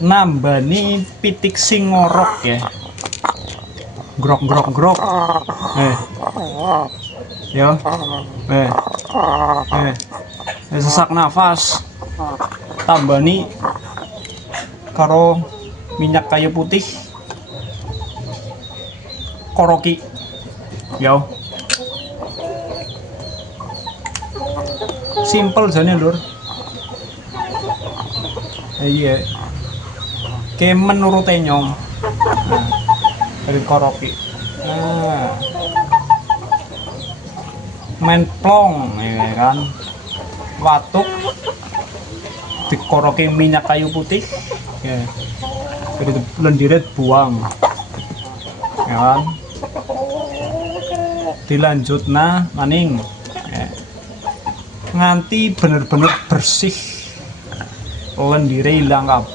nambani pitik sing ngorok ya. Grok grok grok. Ya. Sesak nafas. Tambani karo minyak kayu putih. Koroki. Ya. Simple jane lur. Iya. Ke menurut nyong. Dari koroki. Main plong ya kan. Watuk dikoroki minyak kayu putih. Ya. Jadi lendiret buang. Ya kan. Dilanjutna maning. Ya. Nganti bener-bener bersih, lendire ilang kabeh.